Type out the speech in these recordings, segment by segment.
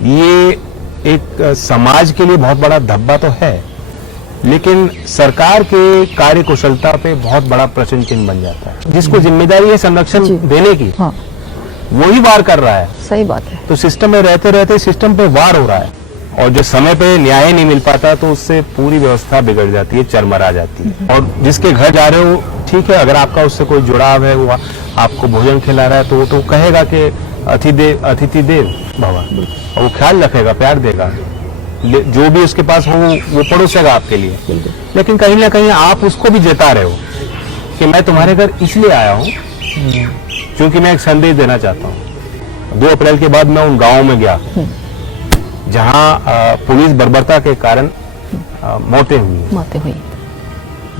ये एक समाज के लिए बहुत बड़ा धब्बा तो है, लेकिन सरकार के कार्य कुशलता पे बहुत बड़ा प्रश्न चिन्ह बन जाता है। जिसको जिम्मेदारी है संरक्षण देने की, हाँ, वही वार कर रहा है। सही बात है। तो सिस्टम में रहते रहते सिस्टम पे वार हो रहा है, और जो समय पे न्याय नहीं मिल पाता तो उससे पूरी व्यवस्था बिगड़ जाती है, चरमरा जाती है। और जिसके घर जा रहे हो, ठीक है, अगर आपका उससे कोई जुड़ाव है, वो आपको भोजन खिला रहा है, तो वो तो कहेगा कि अतिथि देव भव, और वो ख्याल रखेगा, प्यार देगा, जो भी उसके पास हो वो पड़ोसेगा आपके लिए। लेकिन कहीं ना कहीं आप उसको भी जता रहे हो कि मैं तुम्हारे घर इसलिए आया हूँ क्योंकि मैं एक संदेश देना चाहता हूँ। 2 अप्रैल के बाद मैं उन गांवों में गया जहां पुलिस बर्बरता के कारण मौतें हुई,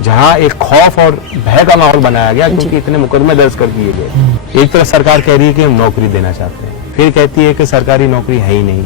जहां एक खौफ और भय का माहौल बनाया गया क्योंकि इतने मुकदमे दर्ज कर दिए गए। एक तरफ सरकार कह रही है कि हम नौकरी देना चाहते हैं, फिर कहती है कि सरकारी नौकरी है ही नहीं।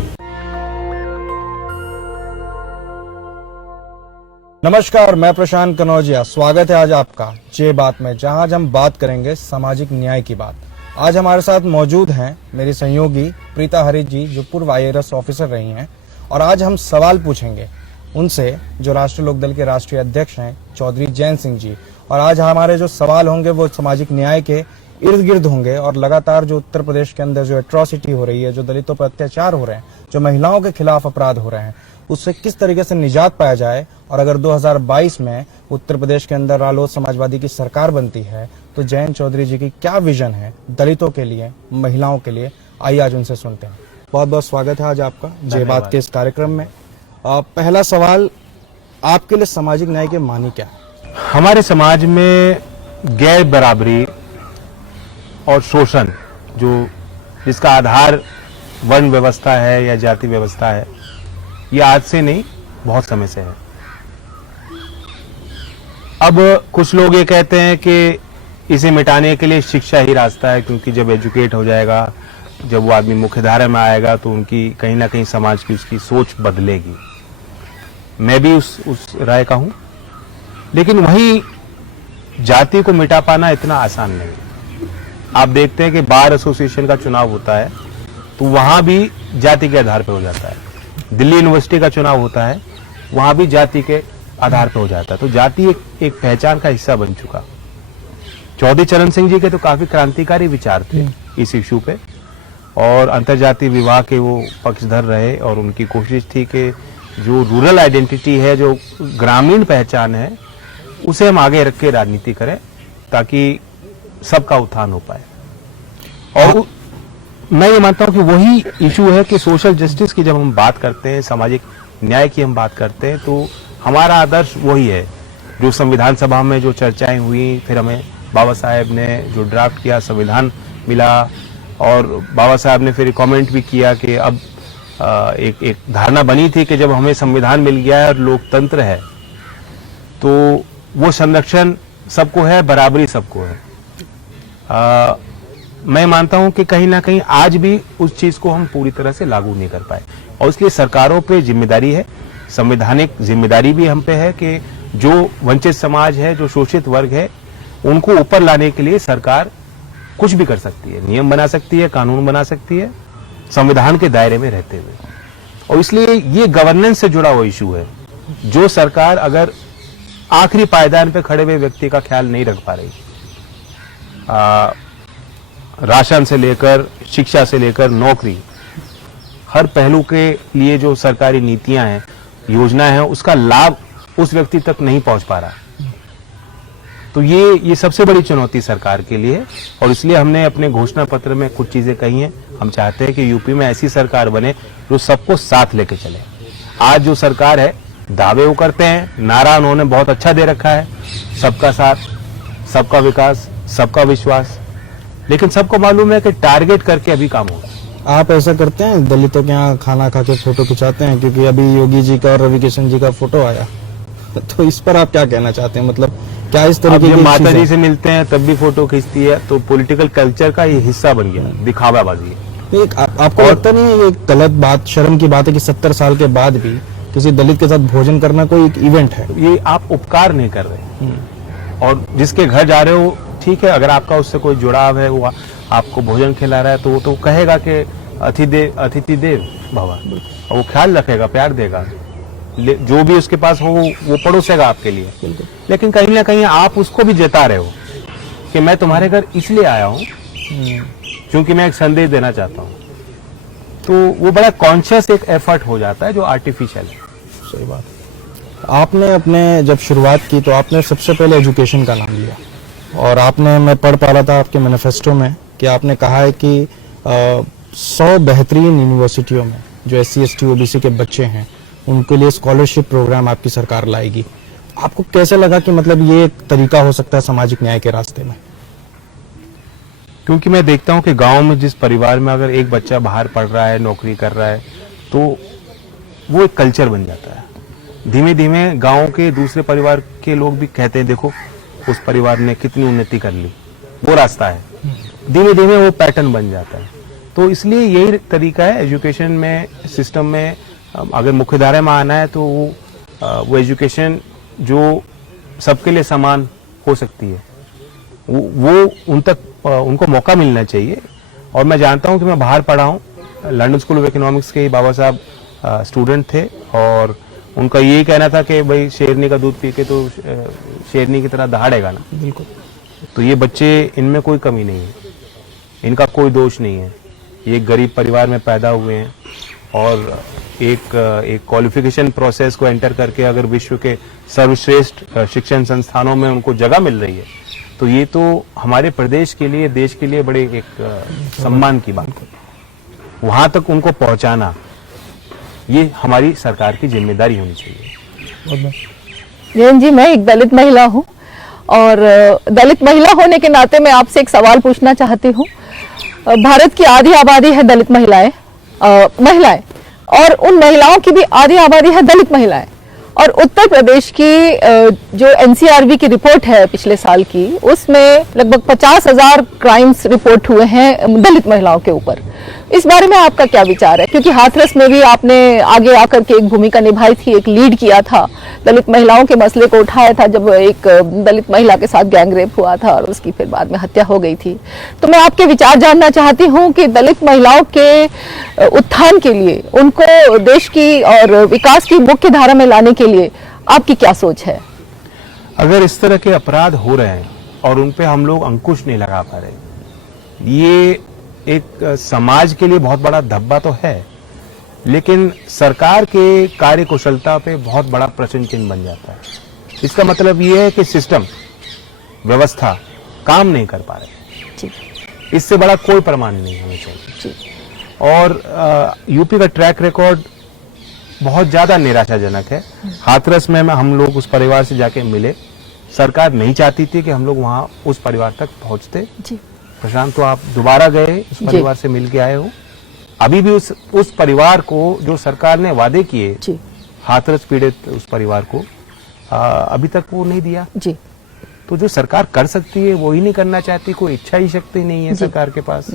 नमस्कार, मैं प्रशांत कनौजिया। स्वागत है आज आपका जे बात में, जहां आज हम बात करेंगे सामाजिक न्याय की बात। आज हमारे साथ मौजूद हैं मेरी सहयोगी प्रीता हरित जी, जो पूर्व IAS ऑफिसर रही हैं, और आज हम सवाल पूछेंगे उनसे, जो राष्ट्रीय लोकदल के राष्ट्रीय अध्यक्ष हैं चौधरी जैन सिंह जी। और आज हमारे जो सवाल होंगे वो सामाजिक न्याय के इर्द गिर्द होंगे, और लगातार जो उत्तर प्रदेश के अंदर जो एट्रॉसिटी हो रही है, जो दलितों पर अत्याचार हो रहे हैं, जो महिलाओं के खिलाफ अपराध हो रहे हैं, उससे किस तरीके से निजात पाया जाए। और अगर 2022 में उत्तर प्रदेश के अंदर रालोद समाजवादी की सरकार बनती है तो जैन चौधरी जी की क्या विजन है दलितों के लिए, महिलाओं के लिए, आइए आज उनसे सुनते हैं। बहुत बहुत स्वागत है आज आपका जे बात के इस कार्यक्रम में। पहला सवाल, आपके लिए सामाजिक न्याय के मानी क्या है? हमारे समाज में गैर बराबरी और शोषण, जो जिसका आधार वर्ण व्यवस्था है या जाति व्यवस्था है, ये आज से नहीं बहुत समय से है। अब कुछ लोग ये कहते हैं कि इसे मिटाने के लिए शिक्षा ही रास्ता है, क्योंकि जब एजुकेट हो जाएगा, जब वो आदमी मुख्यधारा में आएगा तो उनकी कहीं ना कहीं समाज की उसकी सोच बदलेगी। मैं भी उस राय का हूं, लेकिन वही जाति को मिटा पाना इतना आसान नहीं। आप देखते हैं कि बार एसोसिएशन का चुनाव होता है तो वहां भी जाति के आधार पर हो जाता है। दिल्ली यूनिवर्सिटी का चुनाव होता है, वहां भी जाति के आधार पर हो जाता है। तो जाति एक पहचान का हिस्सा बन चुका। चौधरी चरण सिंह जी के तो काफी क्रांतिकारी विचार थे इस इशू पे, और अंतरजातीय विवाह के वो पक्षधर रहे, और उनकी कोशिश थी कि जो रूरल आइडेंटिटी है, जो ग्रामीण पहचान है, उसे हम आगे रख के राजनीति करें ताकि सबका उत्थान हो पाए। और मैं ये मानता हूं कि वही इशू है कि सोशल जस्टिस की जब हम बात करते हैं, सामाजिक न्याय की हम बात करते हैं, तो हमारा आदर्श वही है जो संविधान सभा में जो चर्चाएं हुई, फिर हमें बाबा साहेब ने जो ड्राफ्ट किया, संविधान मिला, और बाबा साहब ने फिर कमेंट भी किया कि अब एक धारणा बनी थी कि जब हमें संविधान मिल गया है और लोकतंत्र है तो वो संरक्षण सबको है, बराबरी सबको है। मैं मानता हूं कि कहीं ना कहीं आज भी उस चीज को हम पूरी तरह से लागू नहीं कर पाए, और इसलिए सरकारों पे जिम्मेदारी है, संवैधानिक जिम्मेदारी भी हम पे है कि जो वंचित समाज है, जो शोषित वर्ग है, उनको ऊपर लाने के लिए सरकार कुछ भी कर सकती है, नियम बना सकती है, कानून बना सकती है, संविधान के दायरे में रहते हुए। और इसलिए ये गवर्नेंस से जुड़ा हुआ इशू है, जो सरकार अगर आखिरी पायदान पे खड़े हुए व्यक्ति का ख्याल नहीं रख पा रही, राशन से लेकर शिक्षा से लेकर नौकरी, हर पहलू के लिए जो सरकारी नीतियां हैं, योजना है, उसका लाभ उस व्यक्ति तक नहीं पहुंच पा रहा, तो ये सबसे बड़ी चुनौती सरकार के लिए है। और इसलिए हमने अपने घोषणा पत्र में कुछ चीजें कही हैं। हम चाहते हैं कि यूपी में ऐसी सरकार बने जो सबको साथ लेके चले। आज जो सरकार है, दावे वो करते हैं, नारा उन्होंने बहुत अच्छा दे रखा है, सबका साथ, सबका विकास, सबका विश्वास, लेकिन सबको मालूम है कि टारगेट करके अभी काम होगा। आप ऐसा करते हैं, दलितों के यहाँ खाना खा के फोटो खिंचाते हैं? क्योंकि अभी योगी जी का और रवि किशन जी का फोटो आया, तो इस पर आप क्या कहना चाहते हैं? मतलब क्या इस तरह की माता जी से मिलते हैं तब भी फोटो खींचती है, तो पॉलिटिकल कल्चर का ये हिस्सा बन गया, दिखावाबाजी है। आपको लगता नहीं है ये गलत बात, शर्म की बात है कि 70 साल के बाद भी किसी दलित के साथ भोजन करना कोई एक इवेंट है? ये आप उपकार नहीं कर रहे, और जिसके घर जा रहे हो, ठीक है, अगर आपका उससे कोई जुड़ाव है, वो आपको भोजन खिला रहा है, तो वो तो कहेगा कि अतिथि देव भवन, और वो ख्याल रखेगा, प्यार देगा, जो भी उसके पास हो वो पड़ोसेगा आपके लिए। लेकिन कहीं ना कहीं आप उसको भी जता रहे हो कि मैं तुम्हारे घर इसलिए आया हूँ क्योंकि मैं एक संदेश देना चाहता हूँ। तो वो बड़ा कॉन्शियस एक एफर्ट हो जाता है जो आर्टिफिशियल है। सही बात। आपने अपने जब शुरुआत की तो आपने सबसे पहले एजुकेशन का नाम लिया, और आपने, मैं पढ़ पा रहा था आपके मैनिफेस्टो में कि आपने कहा है कि 100 बेहतरीन यूनिवर्सिटियों में जो SC ST OBC के बच्चे हैं उनके लिए स्कॉलरशिप प्रोग्राम आपकी सरकार लाएगी। आपको कैसे लगा कि मतलब ये एक तरीका हो सकता है सामाजिक न्याय के रास्ते में? क्योंकि मैं देखता हूँ कि गांव में जिस परिवार में अगर एक बच्चा बाहर पढ़ रहा है, नौकरी कर रहा है, तो वो एक कल्चर बन जाता है। धीमे धीमे गांव के दूसरे परिवार के लोग भी कहते हैं देखो उस परिवार ने कितनी उन्नति कर ली, वो रास्ता है। धीमे धीमे वो पैटर्न बन जाता है। तो इसलिए यही तरीका है एजुकेशन में, सिस्टम में। अगर मुख्यधारा में आना है तो वो एजुकेशन जो सबके लिए समान हो सकती है, वो उन तक उनको मौका मिलना चाहिए। और मैं जानता हूं कि मैं बाहर पढ़ा हूं, लंदन स्कूल ऑफ इकोनॉमिक्स के बाबा साहब स्टूडेंट थे, और उनका यही कहना था कि भाई शेरनी का दूध पी के तो शेरनी की तरह दहाड़ेगा ना। बिल्कुल। तो ये बच्चे, इनमें कोई कमी नहीं है, इनका कोई दोष नहीं है। ये एक गरीब परिवार में पैदा हुए हैं और एक क्वालिफिकेशन प्रोसेस को एंटर करके अगर विश्व के सर्वश्रेष्ठ शिक्षण संस्थानों में उनको जगह मिल रही है, तो ये तो हमारे प्रदेश के लिए, देश के लिए बड़े एक सम्मान की बात है। वहां तक उनको पहुंचाना ये हमारी सरकार की जिम्मेदारी होनी चाहिए। जैन जी, मैं एक दलित महिला हूँ, और दलित महिला होने के नाते मैं आपसे एक सवाल पूछना चाहती हूँ। भारत की आधी आबादी है दलित महिलाएं, और उन महिलाओं की भी आधी आबादी है दलित महिलाएं। और उत्तर प्रदेश की जो NCRB की रिपोर्ट है पिछले साल की, उसमें लगभग 50,000 क्राइम्स रिपोर्ट हुए हैं दलित महिलाओं के ऊपर। इस बारे में आपका क्या विचार है? क्योंकि हाथरस में भी आपने आगे आकर के एक भूमिका निभाई थी, एक लीड किया था, दलित महिलाओं के मसले को उठाया था जब एक दलित महिला के साथ गैंगरेप हुआ था और उसकी फिर बाद में हत्या हो गई थी। तो मैं आपके विचार जानना चाहती हूँ कि दलित महिलाओं के उत्थान के लिए, उनको देश की और विकास की मुख्य धारा में लाने के लिए आपकी क्या सोच है? अगर इस तरह के अपराध हो रहे हैं और उन पे हम लोग अंकुश नहीं लगा पा रहे, ये एक समाज के लिए बहुत बड़ा धब्बा तो है, लेकिन सरकार के कार्य कुशलता पे बहुत बड़ा प्रश्न चिन्ह बन जाता है। इसका मतलब ये है कि सिस्टम, व्यवस्था काम नहीं कर पा रहे। इससे बड़ा कोई प्रमाण नहीं होना चाहिए। और यूपी का ट्रैक रिकॉर्ड बहुत ज्यादा निराशाजनक है। हाथरस में हम लोग उस परिवार से जाके मिले, सरकार नहीं चाहती थी कि हम लोग वहां उस परिवार तक पहुंचते। प्रशांत, तो आप दोबारा गए, उस परिवार से मिल के आए हो। अभी भी उस परिवार को जो सरकार ने वादे किए, हाथरस पीड़ित उस परिवार को अभी तक वो नहीं दिया। तो जो सरकार कर सकती है वो ही नहीं करना चाहती, कोई इच्छा ही शक्ति नहीं है सरकार के पास।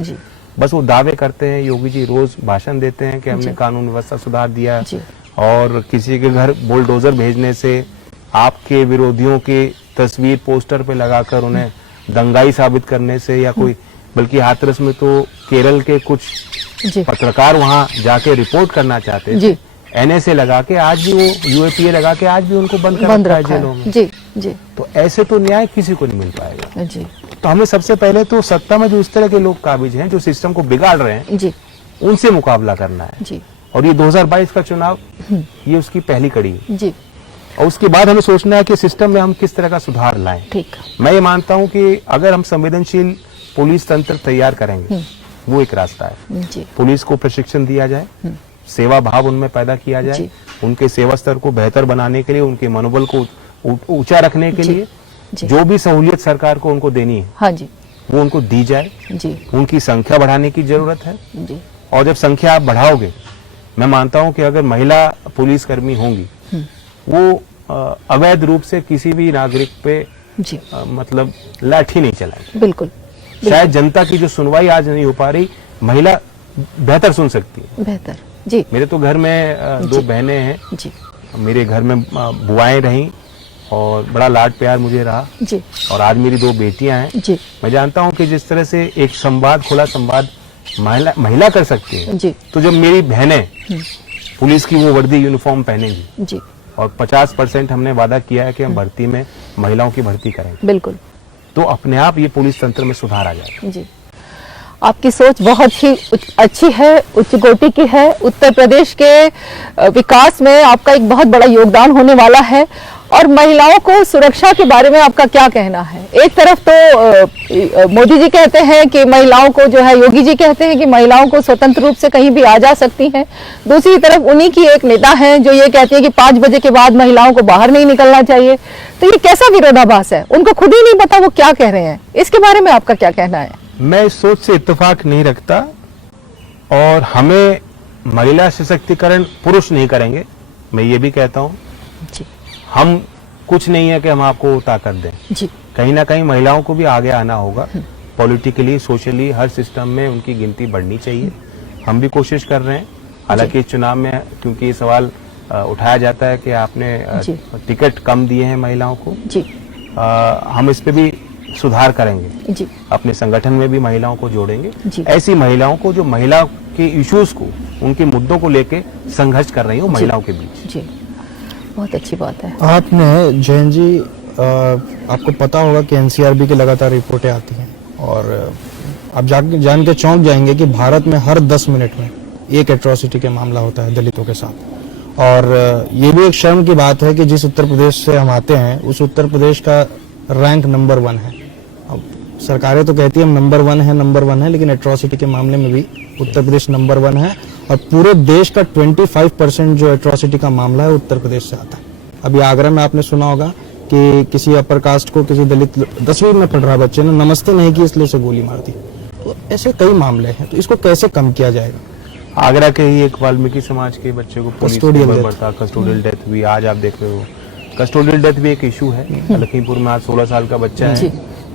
बस वो दावे करते हैं। योगी जी रोज भाषण देते हैं कि हमने कानून व्यवस्था सुधार दिया, और किसी के घर बुलडोजर भेजने से, आपके विरोधियों की तस्वीर पोस्टर पे लगाकर उन्हें दंगाई साबित करने से, या कोई, बल्कि हाथरस में तो केरल के कुछ पत्रकार वहां जाके रिपोर्ट करना चाहते थे, NSA लगा के, आज भी वो UAPA लगा के आज भी उनको बंद रखा है जेलों में। तो ऐसे तो न्याय किसी को नहीं मिल पाएगा। तो हमें सबसे पहले तो सत्ता में जो इस तरह के लोग काबिज हैं, जो सिस्टम को बिगाड़ रहे हैं, उनसे मुकाबला करना है। और ये 2022 का चुनाव, ये उसकी पहली कड़ी है। और उसके बाद हमें सोचना है कि सिस्टम में हम किस तरह का सुधार लाएं। मैं ये मानता हूं कि अगर हम संवेदनशील पुलिस तंत्र तैयार करेंगे, वो एक रास्ता है। पुलिस को प्रशिक्षण दिया जाए, सेवा भाव उनमें पैदा किया जाए, उनके सेवा स्तर को बेहतर बनाने के लिए, उनके मनोबल को ऊंचा रखने के लिए जो भी सहूलियत सरकार को उनको देनी है, वो उनको दी जाए। उनकी संख्या बढ़ाने की जरूरत है। और जब संख्या आप बढ़ाओगे, मैं मानता हूं कि अगर महिला पुलिसकर्मी होंगी, वो अवैध रूप से किसी भी नागरिक पे मतलब लाठी नहीं चलाएगी। बिल्कुल। शायद जनता की जो सुनवाई आज नहीं हो पा रही, महिला बेहतर सुन सकती है। बेहतर। मेरे तो घर में 2 बहनें हैं। मेरे घर में बुआएं रहीं और बड़ा लाड प्यार मुझे रहा। और आज मेरी 2 बेटियां हैं। मैं जानता हूं कि जिस तरह से एक संवाद, खुला संवाद महिला कर सकती है, जी तो जब मेरी बहनें पुलिस की वो वर्दी यूनिफॉर्म पहनेंगी जी और 50% हमने वादा किया है कि हम भर्ती में महिलाओं की भर्ती करेंगे, बिल्कुल तो अपने आप ये पुलिस तंत्र में सुधार आ जाएगा। जी। आपकी सोच बहुत ही अच्छी है, उच्च कोटि की है। उत्तर प्रदेश के विकास में आपका एक बहुत बड़ा योगदान होने वाला है। और महिलाओं को सुरक्षा के बारे में आपका क्या कहना है? एक तरफ तो मोदी जी कहते हैं कि महिलाओं को जो है, योगी जी कहते हैं कि महिलाओं को स्वतंत्र रूप से कहीं भी आ जा सकती हैं। दूसरी तरफ उन्हीं की एक नेता है जो ये कहती है कि 5 बजे के बाद महिलाओं को बाहर नहीं निकलना चाहिए। तो ये कैसा विरोधाभास है? उनको खुद ही नहीं पता वो क्या कह रहे हैं। इसके बारे में आपका क्या कहना है? मैं इस सोच से इत्तेफाक नहीं रखता और हमें महिला सशक्तिकरण पुरुष नहीं करेंगे। मैं ये भी कहता हूं जी हम कुछ नहीं है कि हम आपको ताकत दें, जी कहीं ना कहीं महिलाओं को भी आगे आना होगा। पॉलिटिकली, सोशली, हर सिस्टम में उनकी गिनती बढ़नी चाहिए। हम भी कोशिश कर रहे हैं। हालांकि इस चुनाव में क्योंकि ये सवाल उठाया जाता है कि आपने टिकट कम दिए हैं महिलाओं को, जी हम इस पे भी सुधार करेंगे। जी अपने संगठन में भी महिलाओं को जोड़ेंगे, जी। ऐसी महिलाओं को जो महिला के इश्यूज को, उनके मुद्दों को लेके संघर्ष कर रही हो महिलाओं के बीच। जी, बहुत अच्छी बात है। आपने जैन जी आपको पता होगा कि एनसीआरबी की लगातार रिपोर्टें आती हैं और आप जान के चौंक जाएंगे कि भारत में हर 10 मिनट में एक एट्रोसिटी का मामला होता है दलितों के साथ। और ये भी एक शर्म की बात है कि जिस उत्तर प्रदेश से हम आते हैं उस उत्तर प्रदेश का रैंक नंबर 1 है। अब सरकारें तो कहती है हम नंबर 1 है, लेकिन एट्रोसिटी के मामले में भी उत्तर प्रदेश नंबर 1 है। और पूरे देश का 25% जो एट्रोसिटी का मामला है उत्तर प्रदेश से आता है। अभी आगरा में आपने सुना होगा कि किसी अपर कास्ट को, किसी दलित 10वीं में पढ़ रहा बच्चे ने नमस्ते नहीं की, इसलिए उसे गोली मार दी। तो ऐसे कई मामले हैं, तो इसको कैसे कम किया जाएगा? आगरा के ही एक वाल्मीकि समाज के बच्चे को पुलिस कस्टोडियल डेथ हुई। आज आप देख रहे हो कस्टोडियल डेथ भी एक इशू है। लखीमपुर में आज 16 साल का बच्चा है,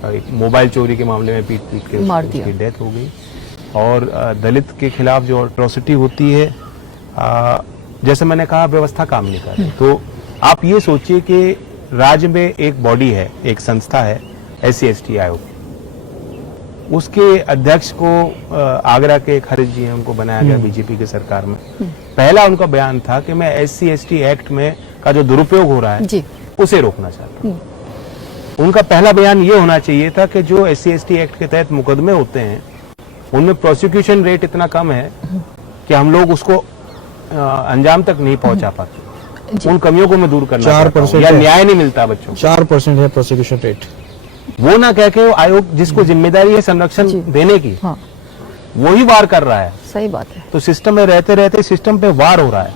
एक मोबाइल चोरी के मामले में पीट के उसकी डेथ हो गई। और दलित के खिलाफ जो अट्रॉसिटी होती है, जैसे मैंने कहा, व्यवस्था काम नहीं कर रही। तो आप ये सोचिए कि राज्य में एक बॉडी है, एक संस्था है, SC/ST आयोग, उसके अध्यक्ष को आगरा के एक हरीश जी हैं, उनको बनाया गया बीजेपी की सरकार में। पहला उनका बयान था कि मैं SC/ST एक्ट में का जो दुरुपयोग हो रहा है उसे रोकना चाहता हूं। उनका पहला बयान ये होना चाहिए था कि जो SC/ST एक्ट के तहत मुकदमे होते हैं उनमें प्रोसिक्यूशन रेट इतना कम है कि हम लोग उसको अंजाम तक नहीं पहुंचा पाते। उन कमियों को मैं दूर करना चाहता हूं, या न्याय नहीं मिलता बच्चों को। 4% है प्रोसिक्यूशन रेट। वो ना कह के आयोग जिसको जिम्मेदारी है संरक्षण देने की, हाँ। वो ही वार कर रहा है। सही बात है। तो सिस्टम में रहते रहते सिस्टम पे वार हो रहा है,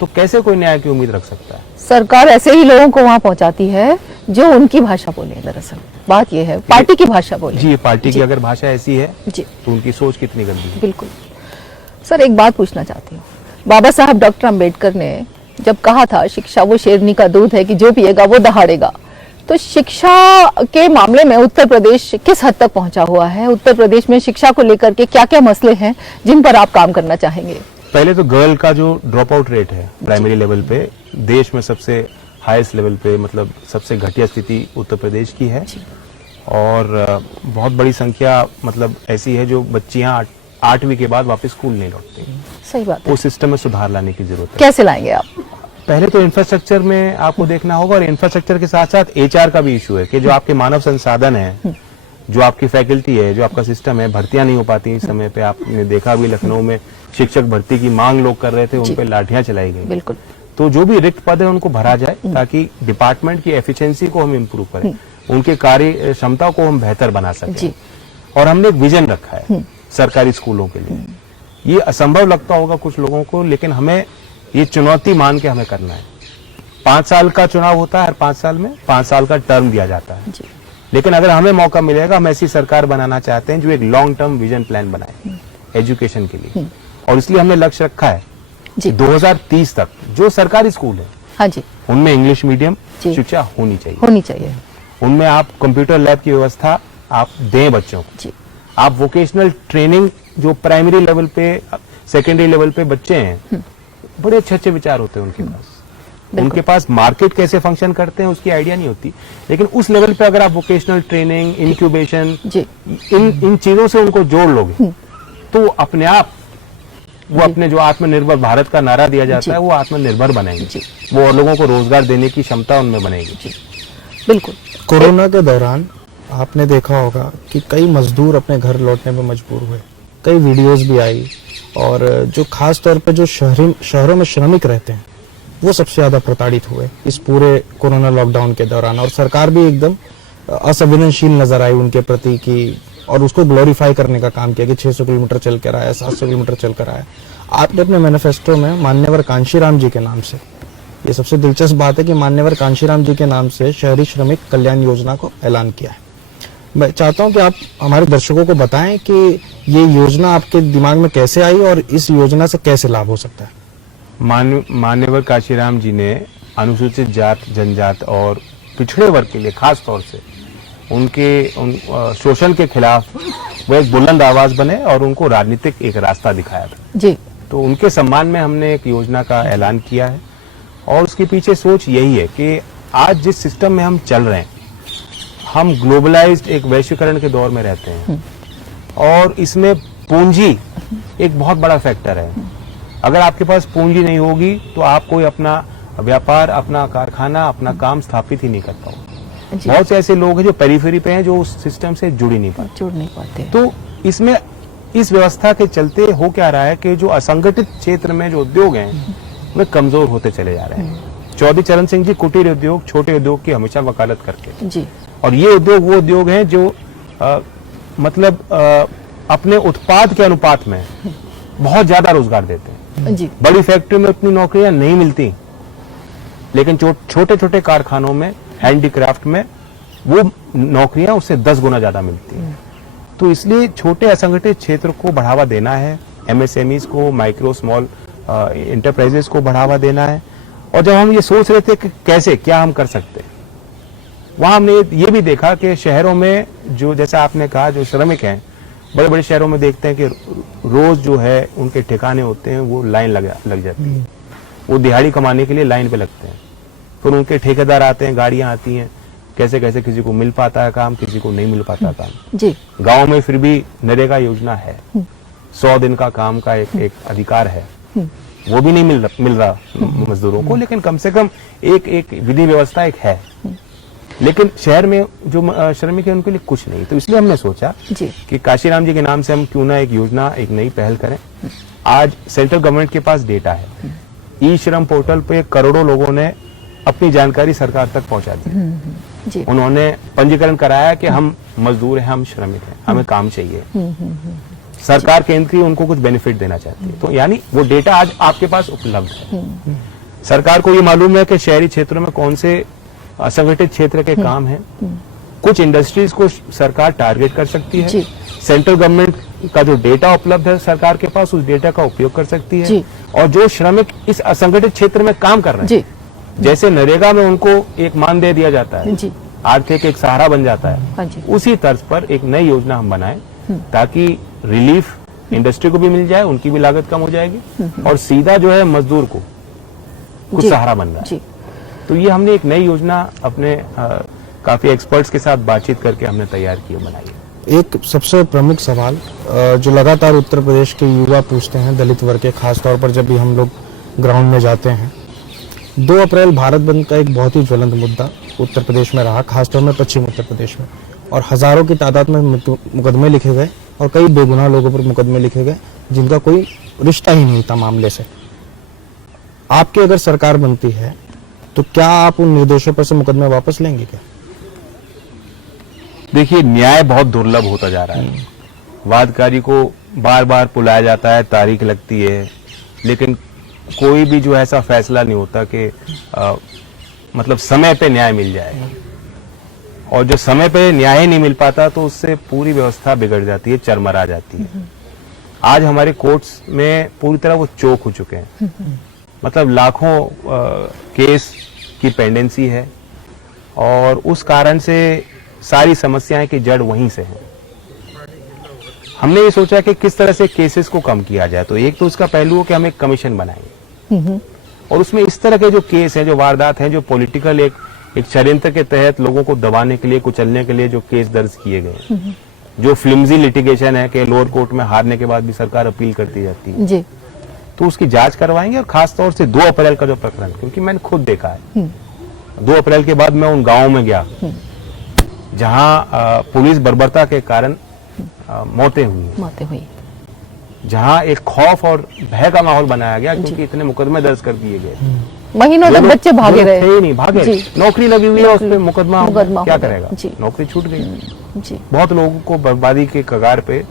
तो कैसे कोई न्याय की उम्मीद रख सकता है? सरकार ऐसे ही लोगों को वहां पहुंचाती है जो उनकी भाषा बोले। दरअसल बात यह है, पार्टी की भाषा बोले। जी, पार्टी की अगर भाषा ऐसी है जी, तो उनकी सोच कितनी गंदी है। बिल्कुल। सर, एक बात पूछना चाहती हूँ। बाबा साहब डॉक्टर अंबेडकर ने जब कहा था शिक्षा वो शेरनी का दूध है कि जो पिएगा वो दहाड़ेगा, तो शिक्षा के मामले में उत्तर प्रदेश किस हद तक पहुंचा हुआ है? उत्तर प्रदेश में शिक्षा को लेकर के क्या क्या मसले हैं जिन पर आप काम करना चाहेंगे? पहले तो गर्ल का जो ड्रॉप आउट रेट है प्राइमरी लेवल पे, देश में सबसे हाईएस्ट लेवल पे, मतलब सबसे घटिया स्थिति उत्तर प्रदेश की है। और बहुत बड़ी संख्या मतलब ऐसी है जो बच्चियां 8वीं के बाद वापस स्कूल नहीं लौटती। सही बात है। उस सिस्टम में सुधार लाने की जरूरत है। कैसे लाएंगे आप? पहले तो इंफ्रास्ट्रक्चर में आपको देखना होगा, और इंफ्रास्ट्रक्चर के साथ साथ HR का भी इशू है कि जो आपके मानव संसाधन है, जो आपकी फैकल्टी है, जो आपका सिस्टम है, भर्तियां नहीं हो पाती इस समय पे। आपने देखा भी लखनऊ में शिक्षक भर्ती की मांग लोग कर रहे थे, उन पे लाठियां चलाई गई। बिल्कुल। तो जो भी रिक्त पद है उनको भरा जाए ताकि डिपार्टमेंट की एफिशिएंसी को हम इम्प्रूव करें, उनके कार्य क्षमता को हम बेहतर बना सकें। और हमने एक विजन रखा है सरकारी स्कूलों के लिए। ये असंभव लगता होगा कुछ लोगों को, लेकिन हमें ये चुनौती मान के हमें करना है। 5 साल का चुनाव होता है, हर 5 साल में 5 साल का टर्म दिया जाता है। लेकिन अगर हमें मौका मिलेगा, हम ऐसी सरकार बनाना चाहते हैं जो एक लॉन्ग टर्म विजन प्लान बनाए एजुकेशन के लिए। और इसलिए हमने लक्ष्य रखा है 2030 तक जो सरकारी स्कूल है, हाँ जी, उनमें इंग्लिश मीडियम शिक्षा होनी चाहिए। उनमें आप कंप्यूटर लैब की व्यवस्था आप दें बच्चों को। आप वोकेशनल ट्रेनिंग, जो प्राइमरी लेवल पे, सेकेंडरी लेवल पे बच्चे हैं, बड़े अच्छे अच्छे विचार होते हैं उनके पास। उनके पास मार्केट कैसे फंक्शन करते हैं उसकी आइडिया नहीं होती, लेकिन उस लेवल पे अगर आप वोकेशनल ट्रेनिंग, इंक्यूबेशन, इन चीजों से उनको जोड़ लोगे तो अपने आप वो अपने जो आत्मनिर्भर भारत का नारा दिया जाता है वो आत्मनिर्भर बनेंगे, वो और लोगों को रोजगार देने की क्षमता उनमें बनेगी। बिल्कुल। कोरोना के दौरान आपने देखा होगा कि कई मजदूर अपने घर लौटने में मजबूर हुए, कई वीडियोस भी आई, और जो खास तौर पे जो शहरों में श्रमिक रहते हैं वो सबसे ज्यादा प्रताड़ित हुए इस पूरे कोरोना लॉकडाउन के दौरान। और सरकार भी एकदम असंवेदनशील नजर आई उनके प्रति की, और उसको ग्लोरीफाई करने का काम किया कि 600 किलोमीटर चल कर आया, 700 किलोमीटर चल कर आया। आपने अपने मैनिफेस्टो में मान्यवर कांशीराम जी के नाम से, ये सबसे दिलचस्प बात है कि मान्यवर कांशीराम जी के नाम से शहरी श्रमिक कल्याण योजना को ऐलान किया है। मैं चाहता हूं कि आप हमारे दर्शकों को बताएं कि ये योजना आपके दिमाग में कैसे आई और इस योजना से कैसे लाभ हो सकता है। मान्यवर कांशीराम जी ने अनुसूचित जात, जनजात और पिछड़े वर्ग के लिए खास तौर से उनके शोषण के खिलाफ वो एक बुलंद आवाज बने और उनको राजनीतिक एक रास्ता दिखाया था जी। तो उनके सम्मान में हमने एक योजना का ऐलान किया है, और उसके पीछे सोच यही है कि आज जिस सिस्टम में हम चल रहे हैं, हम ग्लोबलाइज्ड एक वैश्वीकरण के दौर में रहते हैं, और इसमें पूंजी एक बहुत बड़ा फैक्टर है। अगर आपके पास पूंजी नहीं होगी तो आप कोई अपना व्यापार, अपना कारखाना, अपना काम स्थापित ही नहीं कर पाओगे। बहुत से ऐसे लोग हैं जो पेरिफेरी पे हैं, जो उस सिस्टम से जुड़ नहीं पाते। तो इसमें इस व्यवस्था के चलते हो क्या रहा है कि जो असंगठित क्षेत्र में जो उद्योग हैं वे कमजोर होते चले जा रहे हैं। चौधरी चरण सिंह जी कुटीर उद्योग, छोटे उद्योग की हमेशा वकालत करके जी। और ये उद्योग वो उद्योग हैं जो अपने उत्पाद के अनुपात में बहुत ज्यादा रोजगार देते हैं जी। बड़ी फैक्ट्री में उतनी नौकरियां नहीं मिलती, लेकिन छोटे छोटे कारखानों में, हैंडीक्राफ्ट में वो नौकरियां उससे 10 गुना ज्यादा मिलती हैं। तो इसलिए छोटे असंगठित क्षेत्र को बढ़ावा देना है, एमएसएमईज को, माइक्रो स्मॉल इंटरप्राइजेस को बढ़ावा देना है। और जब हम ये सोच रहे थे कि कैसे क्या हम कर सकते हैं, वहां हमने ये भी देखा कि शहरों में जो, जैसा आपने कहा, जो श्रमिक हैं बड़े बड़े शहरों में देखते हैं कि रोज जो है उनके ठिकाने होते हैं, वो लाइन लग जाती है। वो दिहाड़ी कमाने के लिए लाइन पे लगते हैं, फिर उनके ठेकेदार आते हैं, गाड़ियां आती हैं, कैसे कैसे किसी को मिल पाता है काम, किसी को नहीं मिल पाता काम जी। गांव में फिर भी नरेगा योजना है, 100 दिन का काम का एक अधिकार है, वो भी नहीं मिल रहा मजदूरों को, लेकिन कम से कम एक विधि व्यवस्था एक है। लेकिन शहर में जो श्रमिक है उनके लिए कुछ नहीं। तो इसलिए हमने सोचा कि कांशीराम जी के नाम से हम क्यों ना एक योजना, एक नई पहल करें। आज सेंट्रल गवर्नमेंट के पास डेटा है, ई श्रम पोर्टल पे करोड़ों लोगों ने अपनी जानकारी सरकार तक पहुंचा दी। उन्होंने पंजीकरण कराया कि हम मजदूर हैं, हम श्रमिक हैं, हमें काम चाहिए। सरकार केंद्र की उनको कुछ बेनिफिट देना चाहती है। तो यानी वो डेटा आज आपके पास उपलब्ध है। सरकार को ये मालूम है कि शहरी क्षेत्रों में कौन से असंगठित क्षेत्र के काम हैं। कुछ इंडस्ट्रीज को सरकार टारगेट कर सकती है। सेंट्रल गवर्नमेंट का जो डेटा उपलब्ध है सरकार के पास, उस डेटा का उपयोग कर सकती है। और जो श्रमिक इस असंगठित क्षेत्र में काम कर रहे हैं, जैसे नरेगा में उनको एक मान दे दिया जाता है, आर्थिक एक सहारा बन जाता है, उसी तर्ज पर एक नई योजना हम बनाएं ताकि रिलीफ इंडस्ट्री को भी मिल जाए, उनकी भी लागत कम हो जाएगी, और सीधा जो है मजदूर को कुछ सहारा बन रहा है। तो ये हमने एक नई योजना अपने काफी एक्सपर्ट्स के साथ बातचीत करके हमने तैयार की, बनाई। एक सबसे प्रमुख सवाल जो लगातार उत्तर प्रदेश के युवा पूछते हैं, दलित वर्ग के, खासतौर पर जब भी हम लोग ग्राउंड में जाते हैं, 2 अप्रैल भारत बंद का एक बहुत ही ज्वलंत मुद्दा उत्तर प्रदेश में रहा, खासतौर में पश्चिम उत्तर प्रदेश में, और हजारों की तादाद में मुकदमे लिखे गए और कई बेगुनाह लोगों पर मुकदमे लिखे गए जिनका कोई रिश्ता ही नहीं था मामले से। आपकी अगर सरकार बनती है तो क्या आप उन निर्देशों पर से मुकदमे वापस लेंगे क्या? देखिए, न्याय बहुत दुर्लभ होता जा रहा है। वादकारी को बार बार बुलाया जाता है, तारीख लगती है, लेकिन कोई भी जो ऐसा फैसला नहीं होता कि मतलब समय पे न्याय मिल जाए। और जो समय पे न्याय नहीं मिल पाता तो उससे पूरी व्यवस्था बिगड़ जाती है, चरमरा जाती है। आज हमारे कोर्ट्स में पूरी तरह वो चोक हो चुके हैं। मतलब लाखों केस की पेंडेंसी है, और उस कारण से सारी समस्याएं की जड़ वहीं से है। हमने ये सोचा कि किस तरह से केसेस को कम किया जाए। तो एक तो उसका पहलू है कि हम एक कमीशन बनाएंगे, और उसमें इस तरह के जो केस हैं, जो वारदात हैं, जो पॉलिटिकल एक षड्यंत्र के तहत लोगों को दबाने के लिए, कुचलने के लिए जो केस दर्ज किए गए, जो फ्लिम्जी लिटिगेशन है कि लोअर कोर्ट में हारने के बाद भी सरकार अपील करती जाती है, जी तो उसकी जांच करवाएंगे। और खास तौर से 2 अप्रैल का जो प्रकरण, क्योंकि मैंने खुद देखा है, 2 अप्रैल के बाद मैं उन गांवों में गया जहां पुलिस बर्बरता के कारण मौतें हुई, जहां एक खौफ और भय का माहौल बनाया गया, क्योंकि इतने मुकदमे दर्ज कर दिए गए, महीनों तक बच्चे भागे रहे, थे ही नहीं, भागे, नौकरी लगी हुई है, उस पर मुकदमा क्या करेगा, जी। नौकरी छूट गई। जी बहुत लोगों को बर्बादी के कगार पे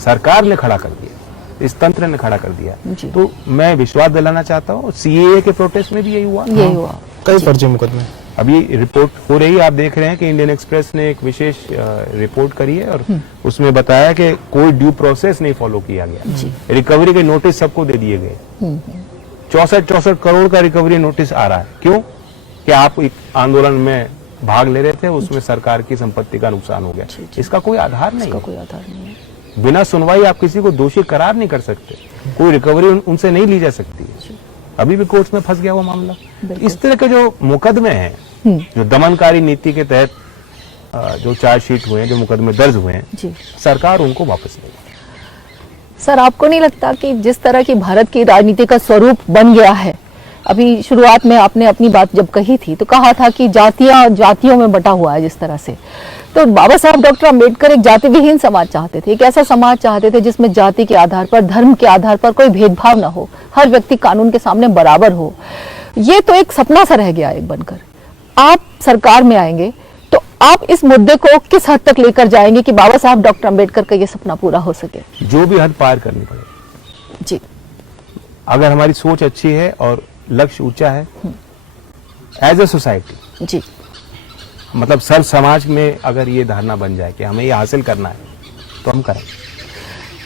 सरकार ने खड़ा कर दिया, इस तंत्र ने खड़ा कर दिया। जी। तो मैं विश्वास दिलाना चाहता हूँ, सीएए के प्रोटेस्ट में भी यही हुआ। कई फर्जी मुकदमे अभी रिपोर्ट हो रही है, आप देख रहे हैं कि इंडियन एक्सप्रेस ने एक विशेष रिपोर्ट करी है और उसमें बताया कि कोई ड्यू प्रोसेस नहीं फॉलो किया गया, रिकवरी के नोटिस सबको दे दिए गए। 64 करोड़ का रिकवरी नोटिस आ रहा है। क्यों? कि आप एक आंदोलन में भाग ले रहे थे, उसमें सरकार की संपत्ति का नुकसान हो गया। इसका कोई आधार नहीं है। बिना सुनवाई आप किसी को दोषी करार नहीं कर सकते, कोई रिकवरी उनसे नहीं ली जा सकती है। अभी भी कोर्ट में फंस गया वो मामला। इस तरह के जो मुकदमे हैं, जो दमनकारी नीति के तहत जो चार्जशीट हुए हैं, जो मुकदमे दर्ज हुए हैं, सरकार उनको वापस ले। सर, आपको नहीं लगता कि जिस तरह की भारत की राजनीति का स्वरूप बन गया है, अभी शुरुआत में आपने अपनी बात जब कही थी तो कहा था कि जातियों में बटा हुआ है जिस तरह से, तो बाबा साहब डॉक्टर अंबेडकर एक जाति विहीन समाज चाहते थे, एक ऐसा समाज चाहते थे जिसमें जाति के आधार पर, धर्म के आधार पर कोई भेदभाव ना हो, हर व्यक्ति कानून के सामने बराबर हो। ये तो एक सपना सा रह गया एक बनकर। आप सरकार में आएंगे तो आप इस मुद्दे को किस हद तक लेकर जाएंगे कि बाबा साहब डॉक्टर अंबेडकर का ये सपना पूरा हो सके? जो भी हद पार करनी पड़े जी, अगर हमारी सोच अच्छी है और लक्ष्य ऊंचा है, एज ए सोसाइटी, जी, मतलब सर्व समाज में अगर ये धारणा बन जाए कि हमें ये हासिल करना है तो हम करें।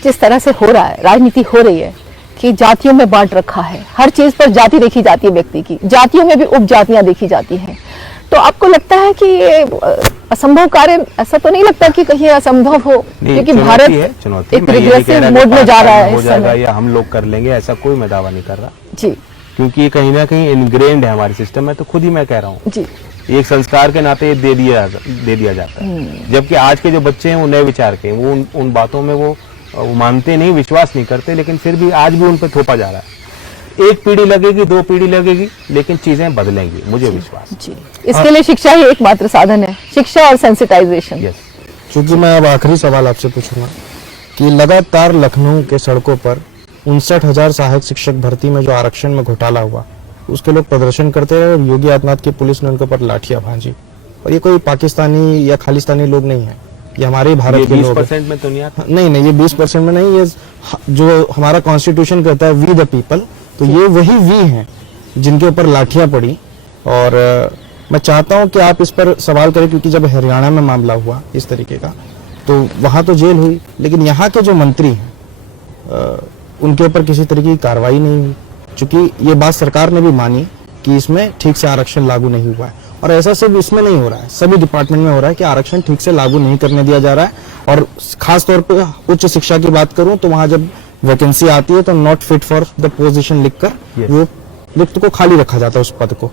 जिस तरह से हो रहा है, राजनीति हो रही है कि जातियों में बांट रखा है, हर चीज पर जाति देखी जाती है व्यक्ति की, जातियों में भी उपजातियां देखी जाती हैं, तो आपको लगता है कि ये असंभव कार्य, ऐसा तो नहीं लगता कि कहीं असंभव हो? क्योंकि भारत एक रिग्रेसिव मोड में जा रहा है हो जाएगा या हम लोग कर लेंगे, ऐसा कोई मैं दावा नहीं कर रहा जी, क्योंकि ये कहीं ना कहीं इनग्रेन्ड है हमारे सिस्टम में। तो खुद ही मैं कह रहा हूँ जी, एक संस्कार के नाते ये दे दिया जाता है, जबकि आज के जो बच्चे हैं वो नए विचार के, वो उन बातों में वो मानते नहीं, विश्वास नहीं करते, लेकिन फिर भी आज भी उन पर थोपा जा रहा है। एक पीढ़ी लगेगी, 2 पीढ़ी लगेगी, लेकिन चीजें बदलेंगी, मुझे विश्वास जी। इसके लिए शिक्षा ही एकमात्र साधन है, शिक्षा और सेंसिटाइजेशन। चूंकि मैं अब आखिरी सवाल आपसे पूछूंगा कि लगातार लखनऊ के सड़कों पर 59,000 सहायक शिक्षक भर्ती में जो आरक्षण में घोटाला हुआ, उसके लोग प्रदर्शन करते रहे और योगी आदित्यनाथ की पुलिस ने उनके ऊपर लाठियां भांजी। और ये कोई पाकिस्तानी या खालिस्तानी लोग नहीं है, ये हमारे भारत के लोग 20% में तो नहीं आता। नहीं, ये 20% में नहीं, ये जो हमारा कॉन्स्टिट्यूशन कहता है वी द पीपल, तो ये वही वी हैं जिनके ऊपर लाठियां पड़ी। और मैं चाहता हूं कि आप इस पर सवाल करें, क्योंकि जब हरियाणा में मामला हुआ इस तरीके का तो वहां तो जेल हुई, लेकिन यहाँ के जो मंत्री हैं उनके ऊपर किसी तरीके की कार्रवाई नहीं हुई, चूंकि ये बात सरकार ने भी मानी कि इसमें ठीक से आरक्षण लागू नहीं हुआ है। और ऐसा सिर्फ इसमें नहीं हो रहा है, सभी डिपार्टमेंट में हो रहा है कि आरक्षण ठीक से लागू नहीं करने दिया जा रहा है। और खास तौर पे उच्च शिक्षा की बात करूं तो वहां जब वैकेंसी आती है तो not fit for the position लिखकर वो रिक्त को खाली रखा जाता है उस पद को।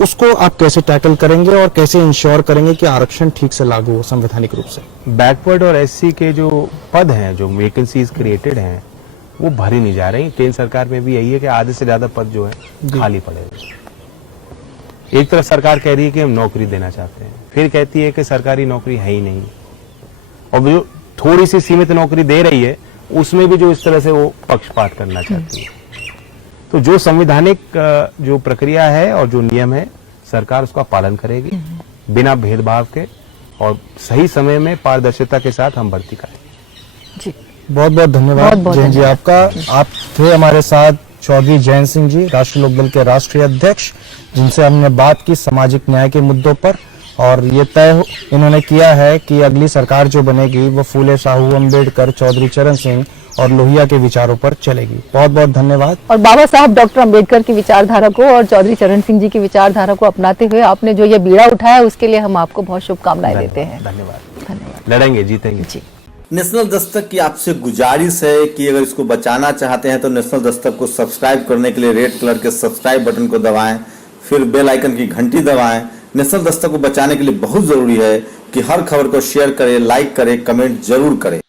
उसको आप कैसे टैकल करेंगे और कैसे इंश्योर करेंगे कि आरक्षण ठीक से लागू हो संवैधानिक रूप से? बैकवर्ड और एससी के जो पद हैं, जो वैकेंसीज क्रिएटेड हैं, वो भरी नहीं जा रही। केंद्र सरकार में भी यही है कि आधे से ज्यादा पद जो है खाली पड़े हैं। एक तरफ सरकार कह रही है कि हम नौकरी देना चाहते हैं, फिर कहती है कि सरकारी नौकरी है ही नहीं, और जो थोड़ी सी सीमित नौकरी दे रही है उसमें भी जो इस तरह से वो पक्षपात करना चाहती है। तो जो संवैधानिक जो प्रक्रिया है और जो नियम है, सरकार उसका पालन करेगी बिना भेदभाव के, और सही समय में पारदर्शिता के साथ हम भर्ती करेंगे। जी, बहुत बहुत धन्यवाद जैन जी आपका। आप थे हमारे साथ चौधरी जैन सिंह जी, राष्ट्रीय लोकदल के राष्ट्रीय अध्यक्ष, जिनसे हमने बात की सामाजिक न्याय के मुद्दों पर। और ये तय इन्होंने किया है कि अगली सरकार जो बनेगी वो फूले साहू, अंबेडकर, चौधरी चरण सिंह और लोहिया के विचारों पर चलेगी। बहुत बहुत धन्यवाद। और बाबा साहब डॉक्टर अंबेडकर की विचारधारा को और चौधरी चरण सिंह जी की विचारधारा को अपनाते हुए आपने जो ये बीड़ा उठाया, उसके लिए हम आपको बहुत शुभकामनाएं देते हैं। धन्यवाद। लड़ेंगे, जीतेंगे। जी। नेशनल दस्तक की आपसे गुजारिश है कि अगर इसको बचाना चाहते हैं तो नेशनल दस्तक को सब्सक्राइब करने के लिए रेड कलर के सब्सक्राइब बटन को दबाएं, फिर बेल आइकन की घंटी दबाएं, नेशनल दस्तक को बचाने के लिए बहुत जरूरी है कि हर खबर को शेयर करें, लाइक करें, कमेंट जरूर करें।